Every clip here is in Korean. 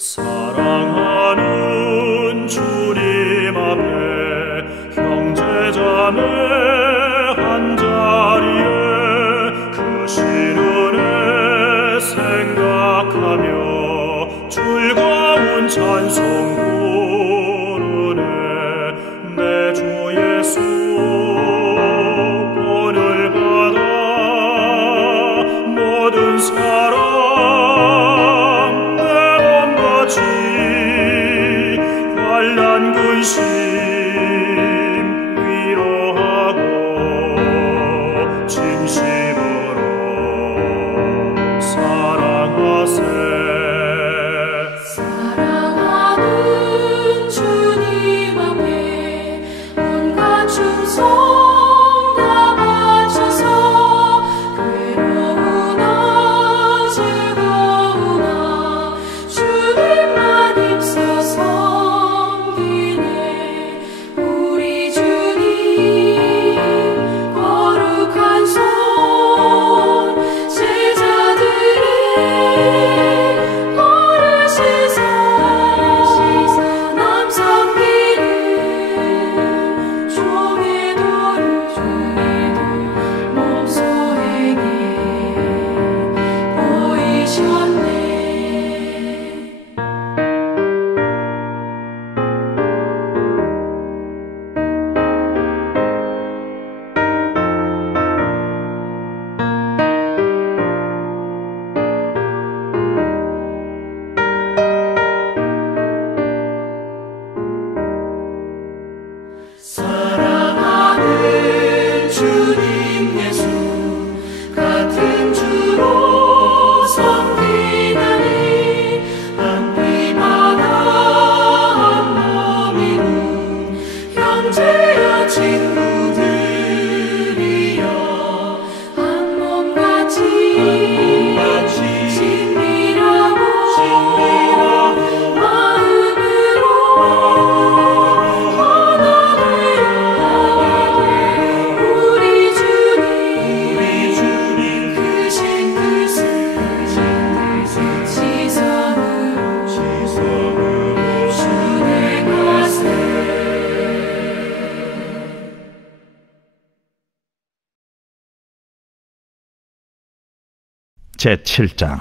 사랑하는 주님 앞에 형제자매 한자리에 그 신은혜 생각하며 즐거운 찬송 부르네. 내 주 예수 본을 받아 모든 사람 환난 근심 위로하고 진심으로 사랑하세. 사랑하는 주님 앞에 온갖 충성 다 바쳐서 괴로우나 즐거우나 주님만 힘써서 제7장.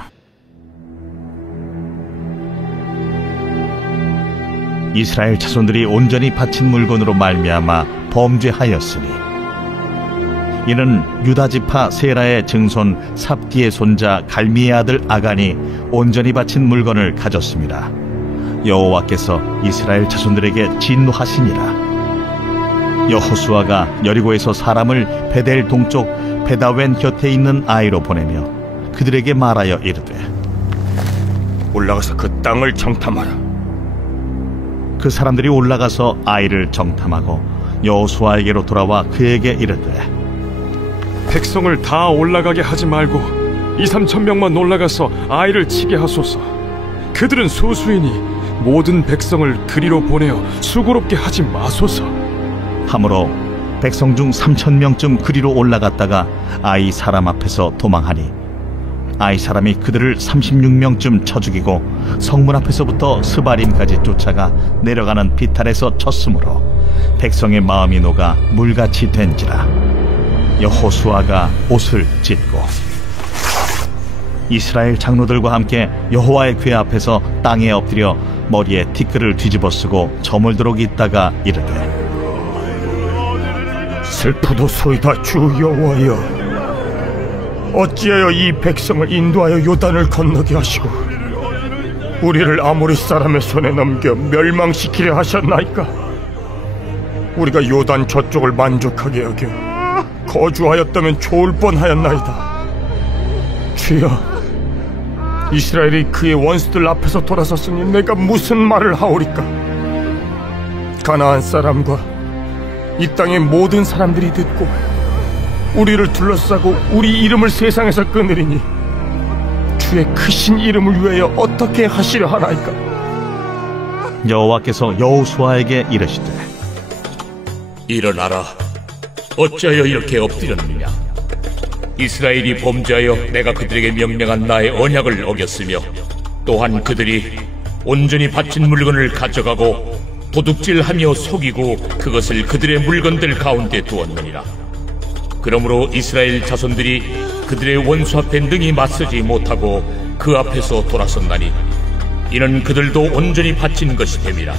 이스라엘 자손들이 온전히 바친 물건으로 말미암아 범죄하였으니 이는 유다지파 세라의 증손 삽디의 손자 갈미의 아들 아간이 온전히 바친 물건을 가졌습니다. 여호와께서 이스라엘 자손들에게 진노하시니라. 여호수아가 여리고에서 사람을 베델 동쪽 베다웬 곁에 있는 아이로 보내며 그들에게 말하여 이르되 올라가서 그 땅을 정탐하라. 그 사람들이 올라가서 아이를 정탐하고 여호수아에게로 돌아와 그에게 이르되 백성을 다 올라가게 하지 말고 2-3천 명만 올라가서 아이를 치게 하소서. 그들은 소수이니 모든 백성을 그리로 보내어 수고롭게 하지 마소서. 하므로 백성 중 3,000명쯤 그리로 올라갔다가 아이 사람 앞에서 도망하니 아이 사람이 그들을 36명쯤 쳐 죽이고 성문 앞에서부터 스바림까지 쫓아가 내려가는 비탈에서 쳤으므로 백성의 마음이 녹아 물같이 된지라. 여호수아가 옷을 찢고 이스라엘 장로들과 함께 여호와의 궤 앞에서 땅에 엎드려 머리에 티끌을 뒤집어 쓰고 저물도록 있다가 이르되 슬프도소이다 주 여호와여, 어찌하여 이 백성을 인도하여 요단을 건너게 하시고 우리를 아모리 사람의 손에 넘겨 멸망시키려 하셨나이까? 우리가 요단 저쪽을 만족하게 여겨 거주하였다면 좋을 뻔하였나이다. 주여, 이스라엘이 그의 원수들 앞에서 돌아섰으니 내가 무슨 말을 하오리까? 가나안 사람과 이 땅의 모든 사람들이 듣고 우리를 둘러싸고 우리 이름을 세상에서 끊으리니 주의 크신 이름을 위하여 어떻게 하시려 하나이까? 여호와께서 여호수아에게 이르시되 일어나라. 어찌하여 이렇게 엎드렸느냐? 이스라엘이 범죄하여 내가 그들에게 명령한 나의 언약을 어겼으며 또한 그들이 온전히 바친 물건을 가져가고 도둑질하며 속이고 그것을 그들의 물건들 가운데 두었느니라. 그러므로 이스라엘 자손들이 그들의 원수 앞에 능히 맞서지 못하고 그 앞에서 돌아섰나니 이는 그들도 온전히 바친 것이 됨이라.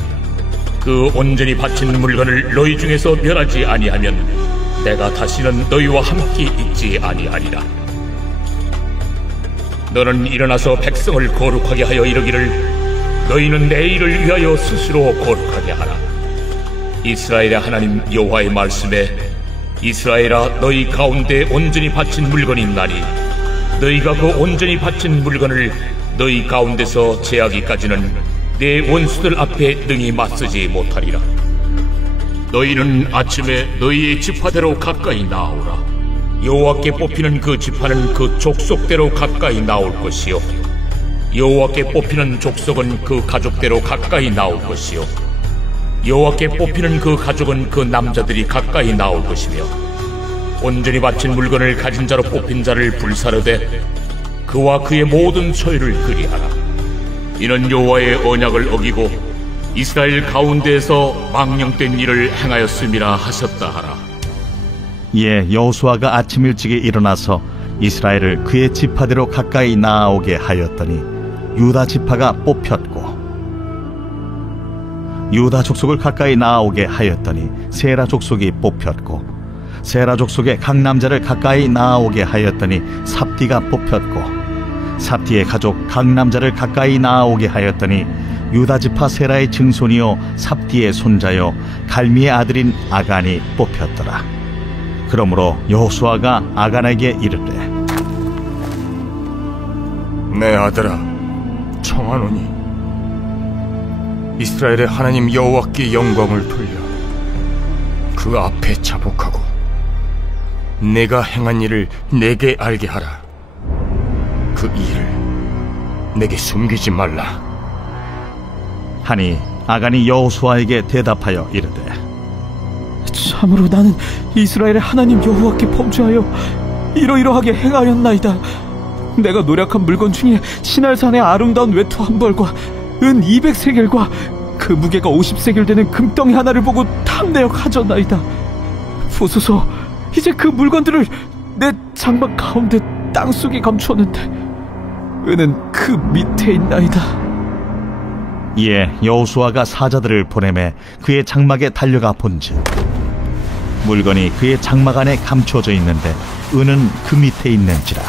그 온전히 바친 물건을 너희 중에서 멸하지 아니하면 내가 다시는 너희와 함께 있지 아니하리라. 너는 일어나서 백성을 거룩하게 하여 이르기를 너희는 내 일을 위하여 스스로 거룩하게 하라. 이스라엘의 하나님 여호와의 말씀에 이스라엘아 너희 가운데 온전히 바친 물건이 있나니 너희가 그 온전히 바친 물건을 너희 가운데서 제하기까지는 내 원수들 앞에 능히 맞서지 못하리라. 너희는 아침에 너희의 지파대로 가까이 나오라. 여호와께 뽑히는 그 지파는 그 족속대로 가까이 나올 것이요 여호와께 뽑히는 족속은 그 가족대로 가까이 나올 것이요 여호와께 뽑히는 그 가족은 그 남자들이 가까이 나올 것이며 온전히 바친 물건을 가진 자로 뽑힌 자를 불사르되 그와 그의 모든 소유를 그리하라. 이는 여호와의 언약을 어기고 이스라엘 가운데에서 망령된 일을 행하였음이라 하셨다 하라. 이에 여호수아가 아침 일찍이 일어나서 이스라엘을 그의 지파대로 가까이 나아오게 하였더니 유다 지파가 뽑혔고 유다 족속을 가까이 나아오게 하였더니 세라 족속이 뽑혔고 세라 족속의 각 남자를 가까이 나아오게 하였더니 삽디가 뽑혔고 삽디의 가족 각 남자를 가까이 나아오게 하였더니 유다 지파 세라의 증손이요 삽디의 손자요 갈미의 아들인 아간이 뽑혔더라. 그러므로 여호수아가 아간에게 이르되 내 아들아 청하노니 이스라엘의 하나님 여호와께 영광을 돌려 그 앞에 자복하고 내가 행한 일을 내게 알게 하라. 그 일을 내게 숨기지 말라 하니 아간이 여호수아에게 대답하여 이르되 참으로 나는 이스라엘의 하나님 여호와께 범죄하여 이러이러하게 행하였나이다. 내가 노력한 물건 중에 시날산의 아름다운 외투 한 벌과 은 200세겔과 그 무게가 50세겔 되는 금덩이 하나를 보고 탐내어 가져나이다. 보소서, 이제 그 물건들을 내 장막 가운데 땅속에 감추었는데 은은 그 밑에 있나이다. 이에 여호수아가 사자들을 보내매 그의 장막에 달려가 본즉 물건이 그의 장막 안에 감추어져 있는데 은은 그 밑에 있는지라.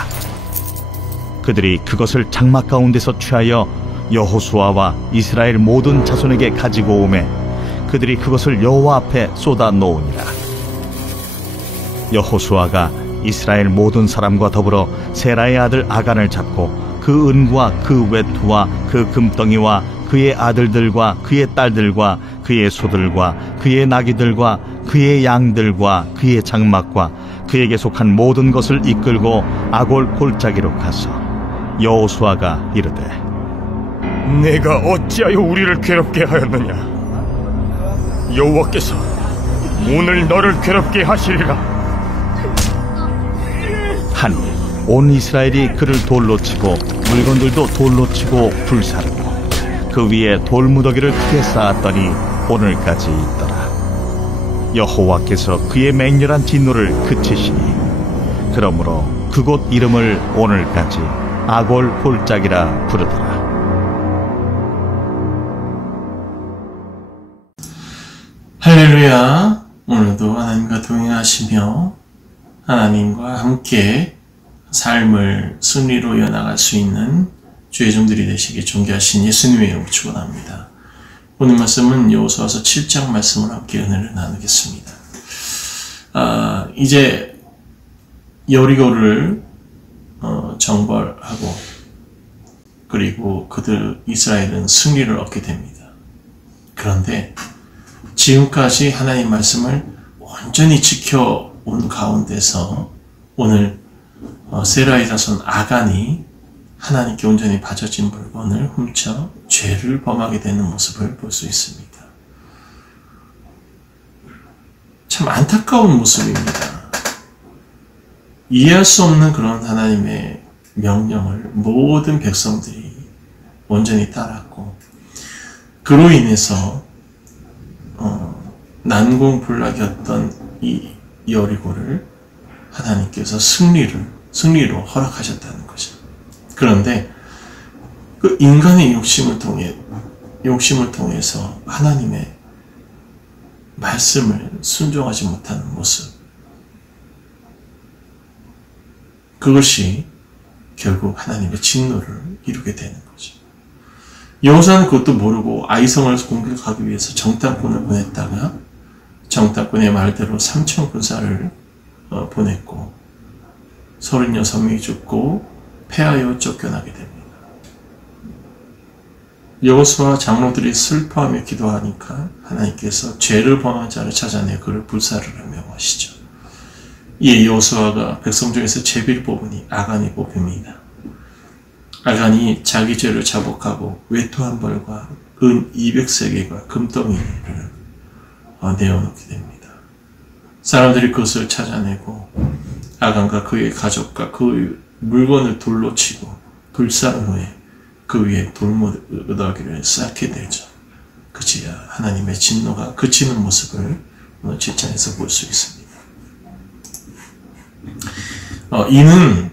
그들이 그것을 장막 가운데서 취하여 여호수아와 이스라엘 모든 자손에게 가지고 오매 그들이 그것을 여호와 앞에 쏟아 놓으니라. 여호수아가 이스라엘 모든 사람과 더불어 세라의 아들 아간을 잡고 그 은과 그 외투와 그 금덩이와 그의 아들들과 그의 딸들과 그의 소들과 그의 나귀들과 그의 양들과 그의 장막과 그에게 속한 모든 것을 이끌고 아골 골짜기로 가서 여호수아가 이르되 내가 어찌하여 우리를 괴롭게 하였느냐. 여호와께서 오늘 너를 괴롭게 하시리라 하니 온 이스라엘이 그를 돌로 치고 물건들도 돌로 치고 불사르고 그 위에 돌무더기를 크게 쌓았더니 오늘까지 있더라. 여호와께서 그의 맹렬한 진노를 그치시니 그러므로 그곳 이름을 오늘까지 아골 골짜기라 부르더라. 할렐루야. 오늘도 하나님과 동행하시며 하나님과 함께 삶을 승리로 이어나갈 수 있는 주의 종들이 되시길 존귀하신 예수님의 이름으로 축원합니다. 오늘 말씀은 여호수아서 7장 말씀을 함께 은혜를 나누겠습니다. 이제 여리고를 정벌하고 그리고 그들 이스라엘은 승리를 얻게 됩니다. 그런데 지금까지 하나님 말씀을 온전히 지켜온 가운데서 오늘 세라의 자손 아간이 하나님께 온전히 바쳐진 물건을 훔쳐 죄를 범하게 되는 모습을 볼 수 있습니다. 참 안타까운 모습입니다. 이해할 수 없는 그런 하나님의 명령을 모든 백성들이 온전히 따랐고 그로 인해서 난공불락이었던 이 여리고를 하나님께서 승리로 허락하셨다는 거죠. 그런데 그 인간의 욕심을 통해서 하나님의 말씀을 순종하지 못하는 모습, 그것이 결국 하나님의 진노를 이루게 되는 거죠. 여호수아는 그것도 모르고 아이성을 공격하기 위해서 정탐꾼을 보냈다가 정탐꾼의 말대로 3천 군사를 보냈고 36명이 죽고 패하여 쫓겨나게 됩니다. 여호수아 장로들이 슬퍼하며 기도하니까 하나님께서 죄를 범한 자를 찾아내 그를 불사르라 명하시죠. 이에 여호수아가 백성 중에서 제비를 뽑으니 아간이 뽑힙니다. 아간이 자기 죄를 자복하고 외투 한 벌과 은 200세겔과 금덩이를 내어놓게 됩니다. 사람들이 그것을 찾아내고 아간과 그의 가족과 그 물건을 돌로 치고 불사른 후에 그 위에 돌무더기를 쌓게 되죠. 그제야 하나님의 진노가 그치는 모습을 오늘 7장에서 볼 수 있습니다. 이는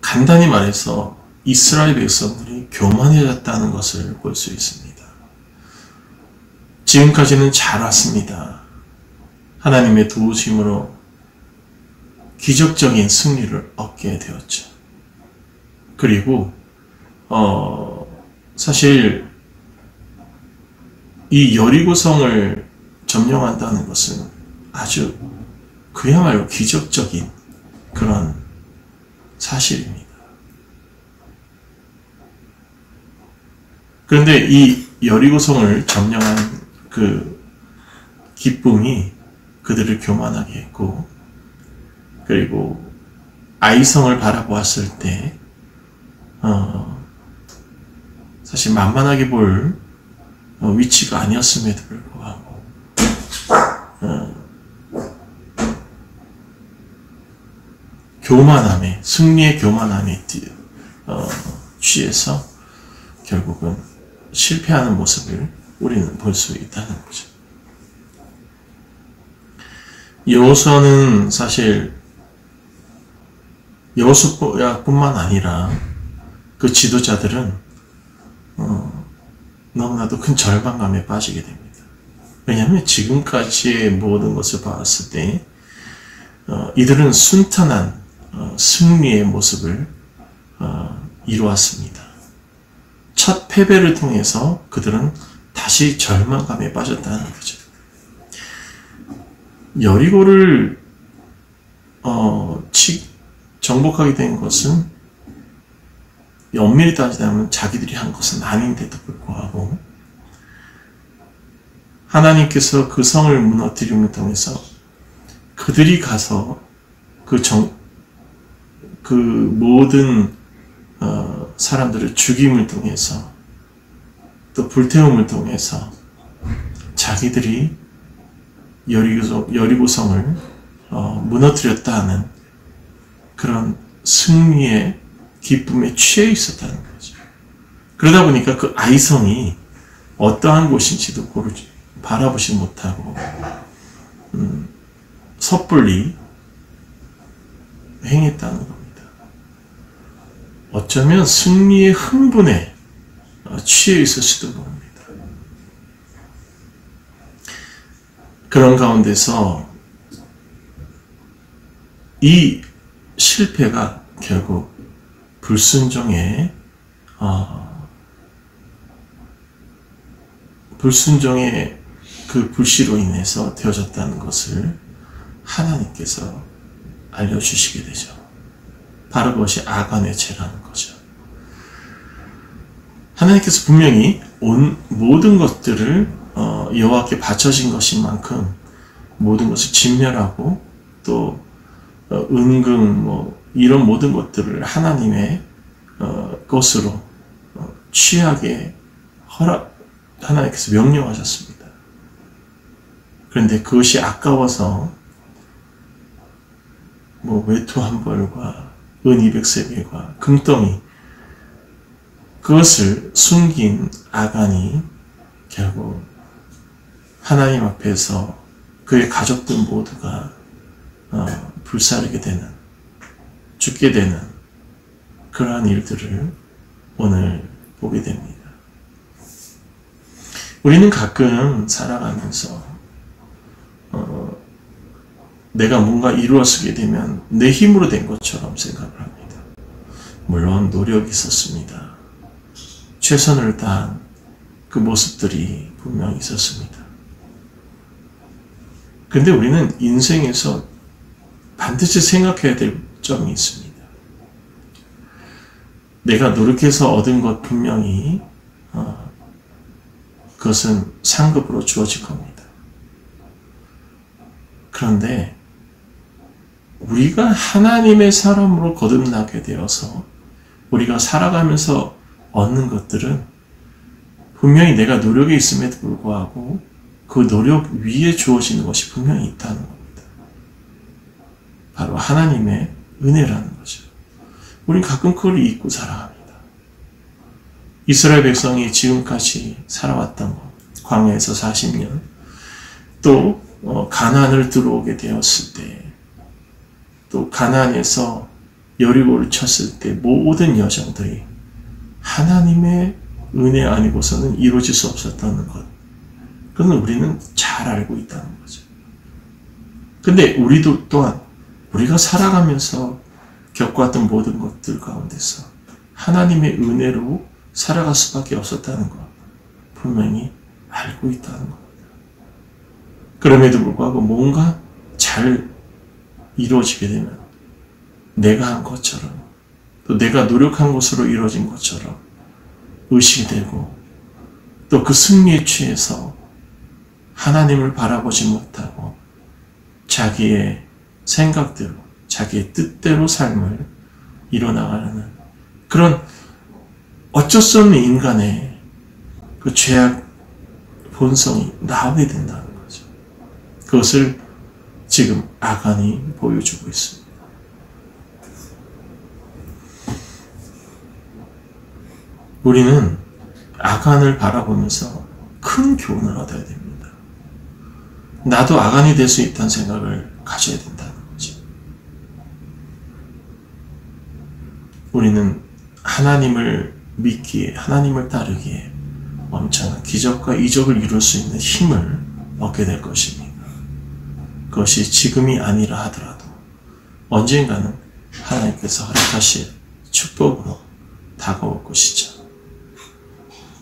간단히 말해서 이스라엘 백성들이 교만해졌다는 것을 볼 수 있습니다. 지금까지는 잘 왔습니다. 하나님의 도우심으로 기적적인 승리를 얻게 되었죠. 그리고 사실 이 여리고성을 점령한다는 것은 아주 그야말로 기적적인 그런 사실입니다. 그런데 이 여리고성을 점령한 그 기쁨이 그들을 교만하게 했고, 그리고 아이성을 바라보았을 때 사실 만만하게 볼 위치가 아니었음에도 불구하고 교만함에, 승리의 교만함에 취해서 결국은 실패하는 모습을 우리는 볼 수 있다는 거죠. 여호수아는 사실 여호수아뿐만 아니라 그 지도자들은 너무나도 큰 절망감에 빠지게 됩니다. 왜냐하면 지금까지의 모든 것을 봤을 때 이들은 순탄한 승리의 모습을 이루었습니다. 첫 패배를 통해서 그들은 다시 절망감에 빠졌다는 거죠. 여리고를 정복하게 된 것은 엄밀히 따지자면 자기들이 한 것은 아닌데도 불구하고 하나님께서 그 성을 무너뜨림을 통해서 그들이 가서 그 모든 사람들을 죽임을 통해서 또 불태움을 통해서 자기들이 여리고성을 무너뜨렸다 하는 그런 승리의 기쁨에 취해 있었다는 거죠. 그러다 보니까 그 아이성이 어떠한 곳인지도 바라보지 못하고 섣불리 행했다는 겁니다. 어쩌면 승리의 흥분에 취해 있을지도 모릅니다. 그런 가운데서 이 실패가 결국 불순종의 그 불씨로 인해서 되어졌다는 것을 하나님께서 알려주시게 되죠. 바로 그것이 아간의 죄라는 거죠. 하나님께서 분명히 모든 것들을 여호와께 바쳐진 것인 만큼 모든 것을 진멸하고 또 은금 이런 모든 것들을 하나님의 것으로 취하게 하나님께서 명령하셨습니다. 그런데 그것이 아까워서 외투 한 벌과 은 200세겔과 금덩이, 그것을 숨긴 아간이 결국 하나님 앞에서 그의 가족들 모두가 불사르게 되는, 죽게 되는 그러한 일들을 오늘 보게 됩니다. 우리는 가끔 살아가면서 내가 뭔가 이루어지게 되면 내 힘으로 된 것처럼 생각을 합니다. 물론 노력이 있었습니다. 최선을 다한 그 모습들이 분명히 있었습니다. 그런데 우리는 인생에서 반드시 생각해야 될 점이 있습니다. 내가 노력해서 얻은 것 분명히 그것은 상급으로 주어질 겁니다. 그런데 우리가 하나님의 사람으로 거듭나게 되어서 우리가 살아가면서 얻는 것들은 분명히 내가 노력이 있음에도 불구하고 그 노력 위에 주어지는 것이 분명히 있다는 겁니다. 바로 하나님의 은혜라는 거죠. 우리는 가끔 그걸 잊고 살아갑니다. 이스라엘 백성이 지금까지 살아왔던 것, 광야에서 40년, 또 가나안을 들어오게 되었을 때, 또 가나안에서 여리고를 쳤을 때 모든 여정들이 하나님의 은혜 아니고서는 이루어질 수 없었다는 것, 그건 우리는 잘 알고 있다는 거죠. 근데 우리도 또한 우리가 살아가면서 겪어왔던 모든 것들 가운데서 하나님의 은혜로 살아갈 수밖에 없었다는 것 분명히 알고 있다는 겁니다. 그럼에도 불구하고 뭔가 잘 이루어지게 되면 내가 한 것처럼, 또 내가 노력한 것으로 이루어진 것처럼 의식이 되고, 또 그 승리에 취해서 하나님을 바라보지 못하고 자기의 생각대로, 자기의 뜻대로 삶을 이뤄나가는 그런 어쩔 수 없는 인간의 그 죄악 본성이 나오게 된다는 거죠. 그것을 지금 아간이 보여주고 있습니다. 우리는 아간을 바라보면서 큰 교훈을 얻어야 됩니다. 나도 아간이 될 수 있다는 생각을 가져야 된다는 거죠. 우리는 하나님을 믿기에, 하나님을 따르기에 엄청난 기적과 이적을 이룰 수 있는 힘을 얻게 될 것입니다. 그것이 지금이 아니라 하더라도 언젠가는 하나님께서 허락하실 축복으로 다가올 것이죠.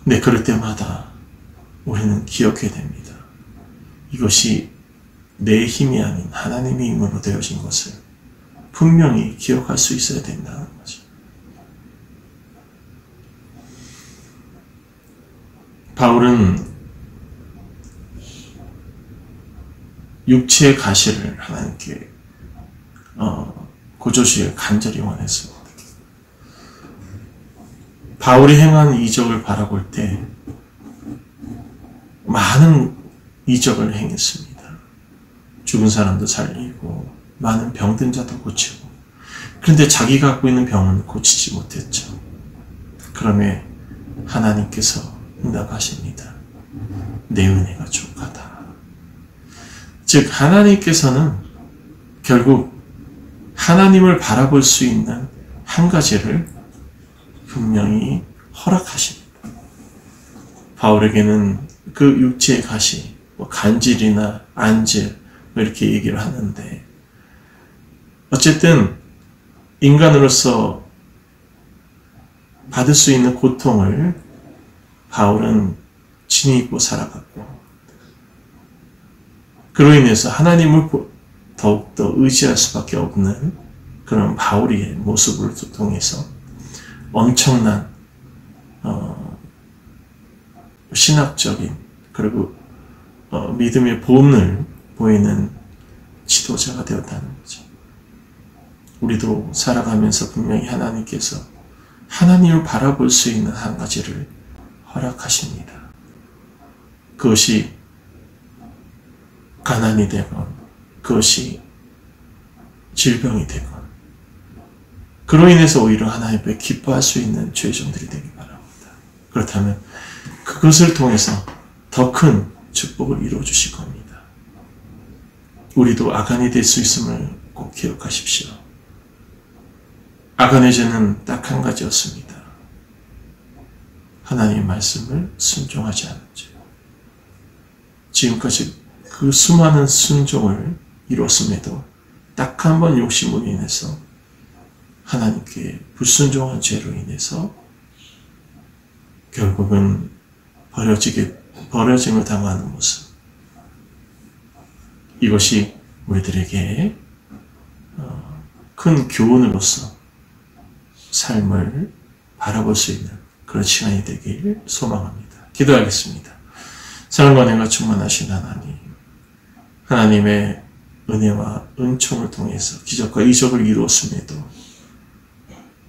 근데 그럴 때마다 우리는 기억해야 됩니다. 이것이 내 힘이 아닌 하나님의 힘으로 되어진 것을 분명히 기억할 수 있어야 된다는 거죠. 바울은 육체의 가시를 하나님께 고쳐주길 간절히 원했습니다. 바울이 행한 이적을 바라볼 때 많은 이적을 행했습니다. 죽은 사람도 살리고 많은 병든 자도 고치고, 그런데 자기가 갖고 있는 병은 고치지 못했죠. 그러면 하나님께서 응답하십니다. 내 은혜가 족하다. 즉 하나님께서는 결국 하나님을 바라볼 수 있는 한 가지를 분명히 허락하십니다. 바울에게는 그 육체의 가시, 간질이나 안질 이렇게 얘기를 하는데, 어쨌든 인간으로서 받을 수 있는 고통을 바울은 지니고 살아갔고, 그로 인해서 하나님을 더욱더 의지할 수밖에 없는 그런 바울의 모습을 통해서 엄청난 신학적인 그리고 믿음의 본을 보이는 지도자가 되었다는 거죠. 우리도 살아가면서 분명히 하나님께서 하나님을 바라볼 수 있는 한 가지를 허락하십니다. 그것이 가난이 되건, 그것이 질병이 되건, 그로 인해서 오히려 하나님 앞에 기뻐할 수 있는 죄종들이 되기 바랍니다. 그렇다면 그것을 통해서 더 큰 축복을 이루어 주실 겁니다. 우리도 아간이 될 수 있음을 꼭 기억하십시오. 아간의 죄는 딱 한 가지였습니다. 하나님의 말씀을 순종하지 않은 죄. 지금까지 그 수많은 순종을 이뤘음에도 딱 한 번 욕심으로 인해서 하나님께 불순종한 죄로 인해서 결국은 버려짐을 당하는 모습. 이것이 우리들에게 큰 교훈으로서 삶을 바라볼 수 있는 그런 시간이 되길 소망합니다. 기도하겠습니다. 사랑과 은혜가 충만하신 하나님, 하나님의 은혜와 은총을 통해서 기적과 이적을 이루었음에도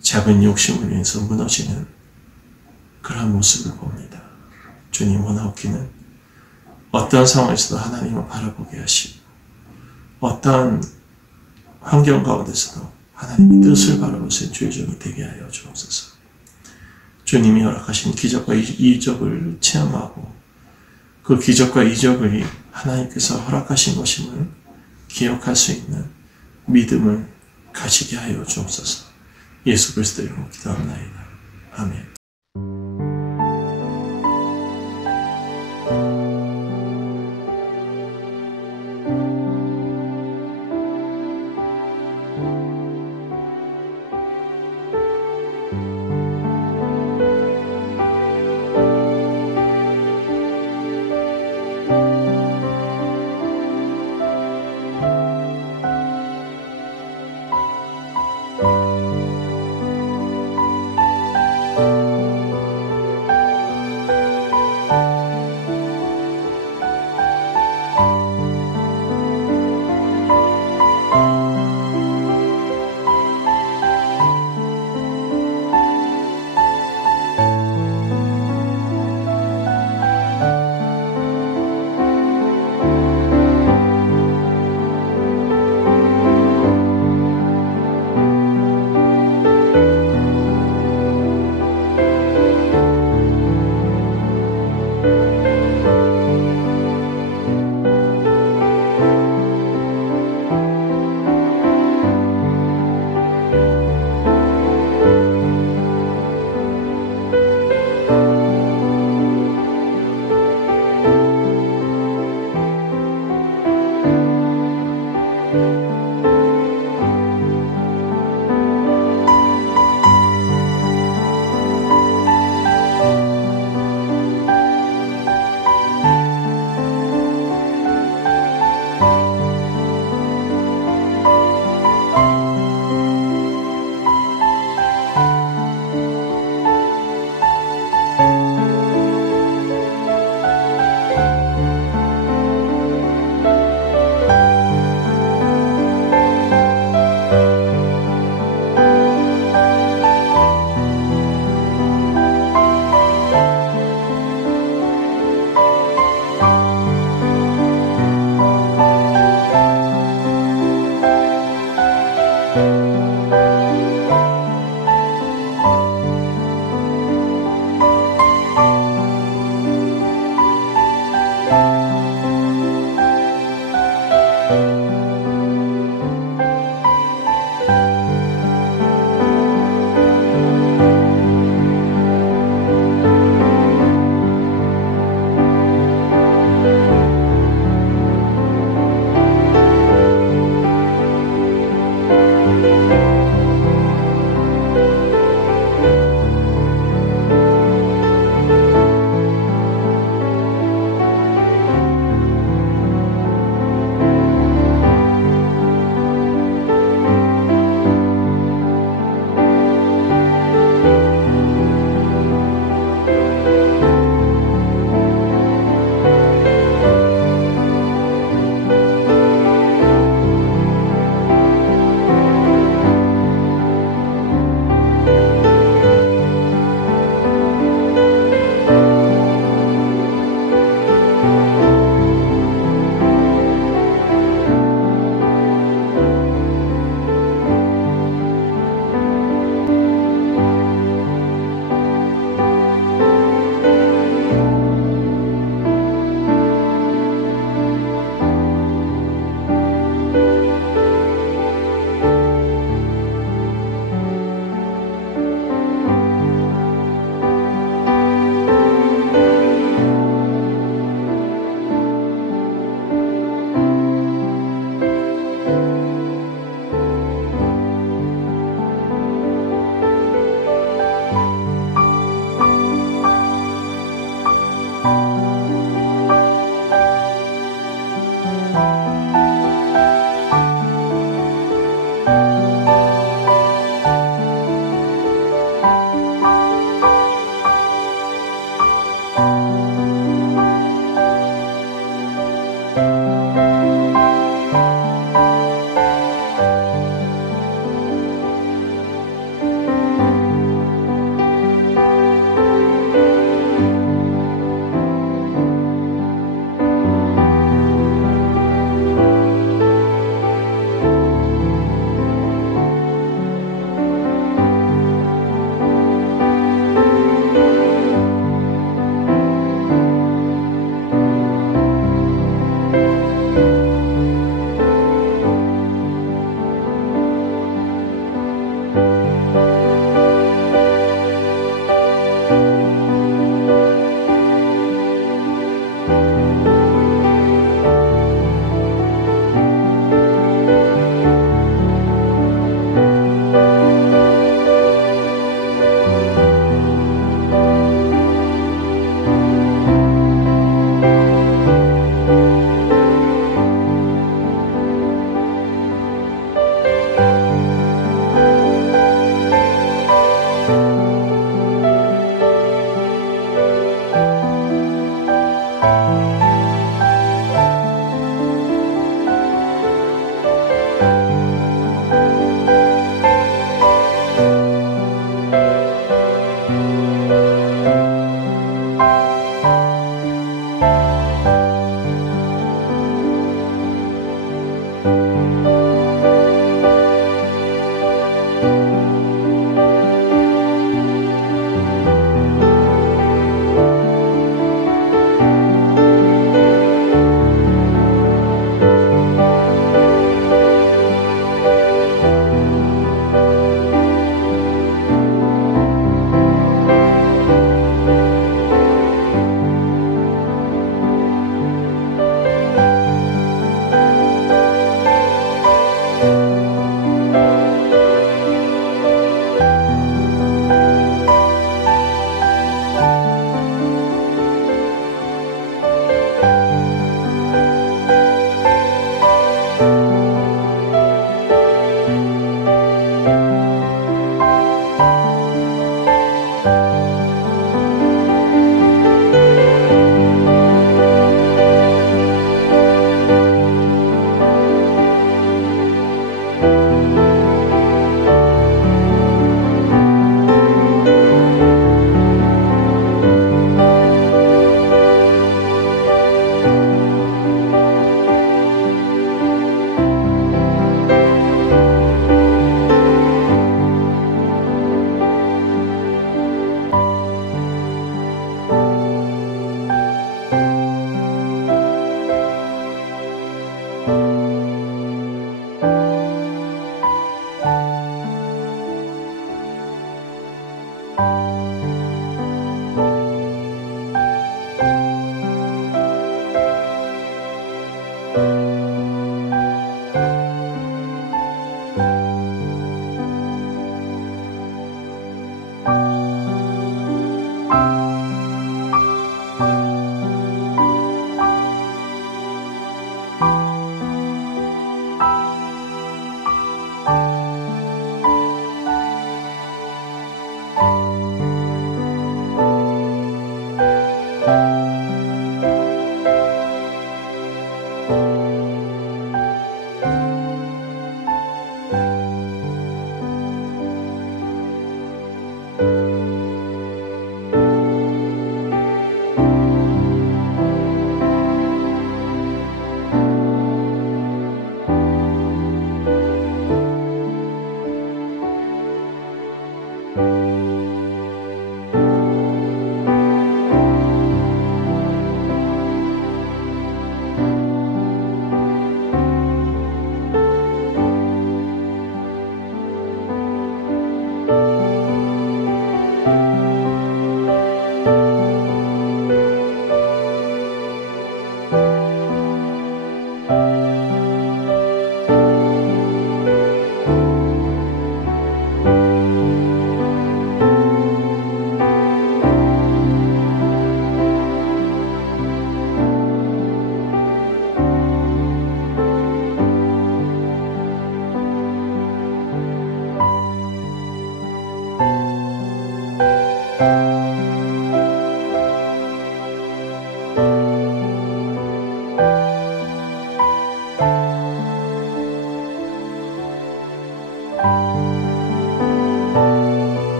작은 욕심을 인해서 무너지는 그러한 모습을 봅니다. 주님, 원하옵기는 어떠한 상황에서도 하나님을 바라보게 하시고 어떠한 환경 가운데서도 하나님의 뜻을 바라볼 수 있는 주의 종이 되게 하여 주옵소서. 주님이 허락하신 기적과 이적을 체험하고 그 기적과 이적을 하나님께서 허락하신 것임을 기억할 수 있는 믿음을 가지게 하여 주옵소서. 예수 그리스도 이름으로 기도합나이다. 아멘.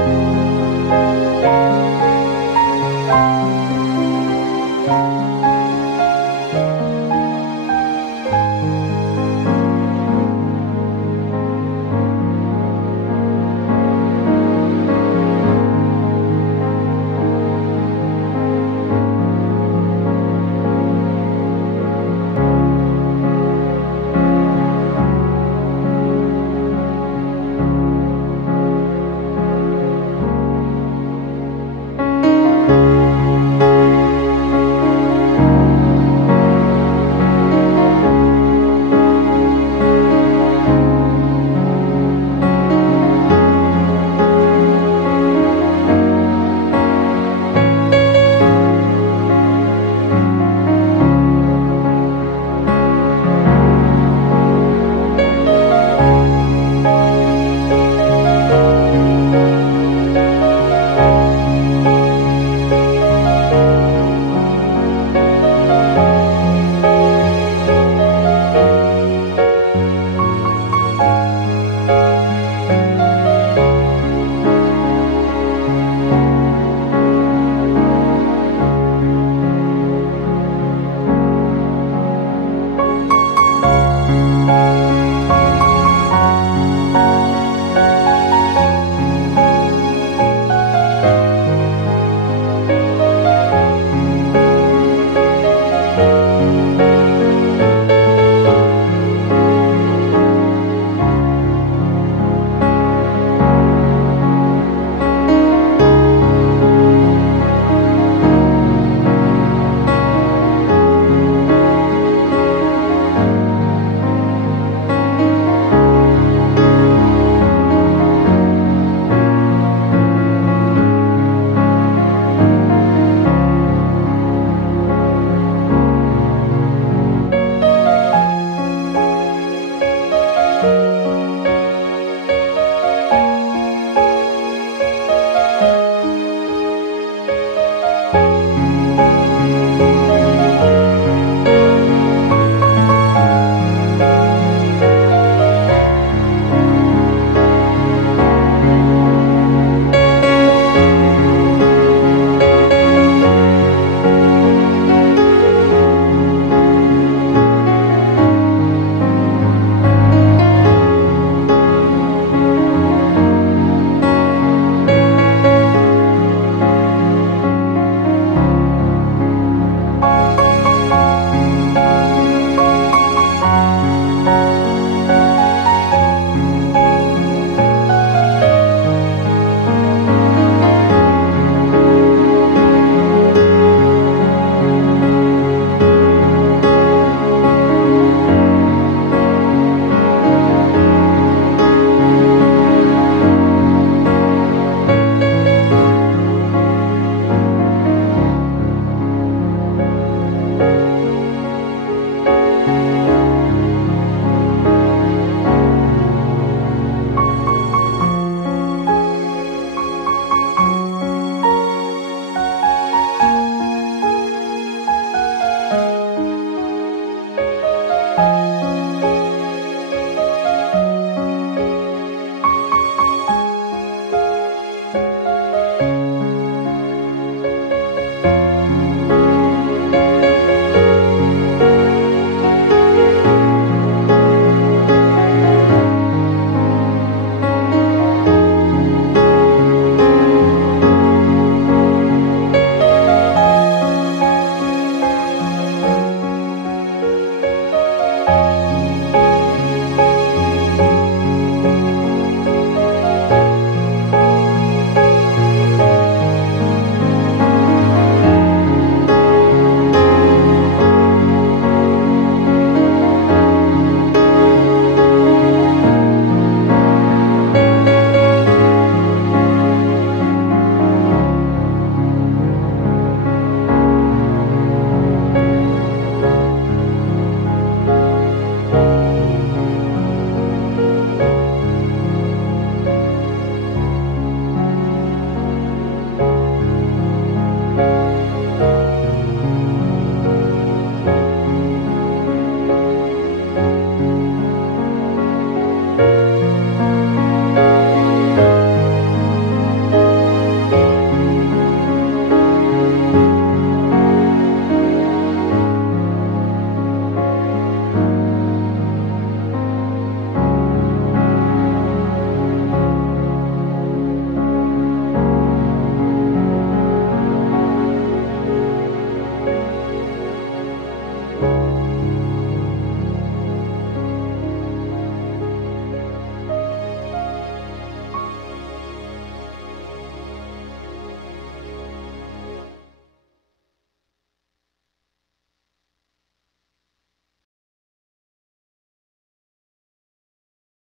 주님